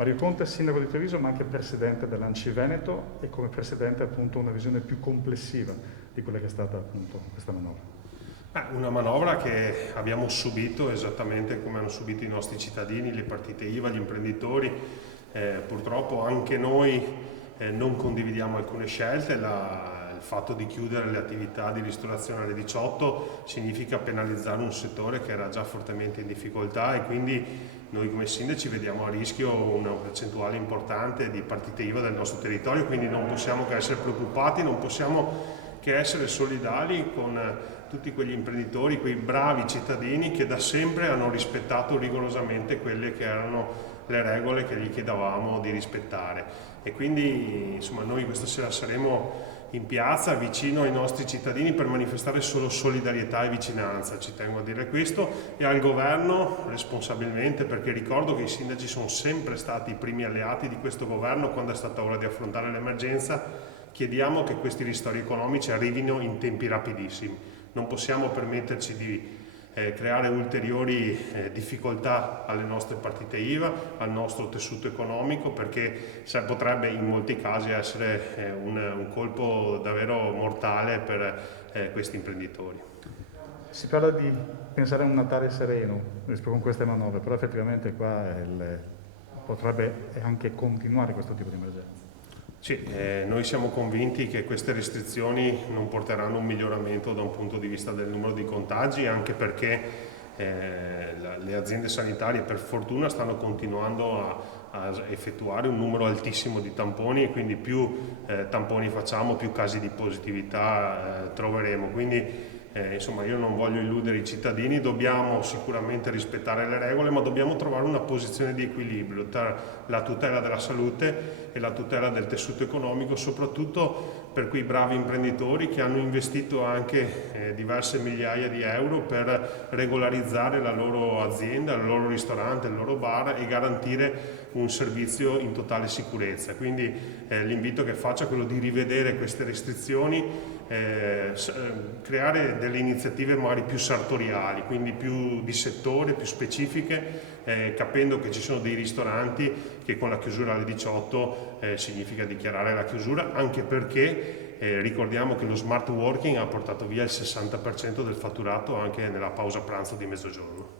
Mario Conte è sindaco di Treviso ma anche presidente dell'ANCI Veneto e come presidente appunto una visione più complessiva di quella che è stata appunto questa manovra. Una manovra che abbiamo subito esattamente come hanno subito i nostri cittadini, le partite IVA, gli imprenditori. Purtroppo anche noi non condividiamo alcune scelte. Il fatto di chiudere le attività di ristorazione alle 18 significa penalizzare un settore che era già fortemente in difficoltà e quindi noi come sindaci vediamo a rischio una percentuale importante di partite IVA del nostro territorio, quindi non possiamo che essere preoccupati, non possiamo che essere solidali con tutti quegli imprenditori, quei bravi cittadini che da sempre hanno rispettato rigorosamente quelle che erano le regole che gli chiedevamo di rispettare. E quindi insomma noi questa sera saremo in piazza vicino ai nostri cittadini per manifestare solo solidarietà e vicinanza, ci tengo a dire questo, e al governo responsabilmente, perché ricordo che i sindaci sono sempre stati i primi alleati di questo governo quando è stata ora di affrontare l'emergenza. Chiediamo che questi ristori economici arrivino in tempi rapidissimi, non possiamo permetterci di creare ulteriori difficoltà alle nostre partite IVA, al nostro tessuto economico, perché potrebbe in molti casi essere un colpo davvero mortale per questi imprenditori. Si parla di pensare a un Natale sereno con queste manovre, però effettivamente qua potrebbe anche continuare questo tipo di emergenza. Sì, noi siamo convinti che queste restrizioni non porteranno un miglioramento da un punto di vista del numero di contagi, anche perché le aziende sanitarie per fortuna stanno continuando a effettuare un numero altissimo di tamponi e quindi più tamponi facciamo, più casi di positività troveremo. Quindi insomma io non voglio illudere i cittadini, dobbiamo sicuramente rispettare le regole, ma dobbiamo trovare una posizione di equilibrio tra la tutela della salute e la tutela del tessuto economico, soprattutto per quei bravi imprenditori che hanno investito anche diverse migliaia di euro per regolarizzare la loro azienda, il loro ristorante, il loro bar e garantire un servizio in totale sicurezza. Quindi l'invito che faccio è quello di rivedere queste restrizioni, creare delle iniziative magari più sartoriali, quindi più di settore, più specifiche, capendo che ci sono dei ristoranti che con la chiusura alle 18 significa dichiarare la chiusura, anche perché ricordiamo che lo smart working ha portato via il 60% del fatturato anche nella pausa pranzo di mezzogiorno.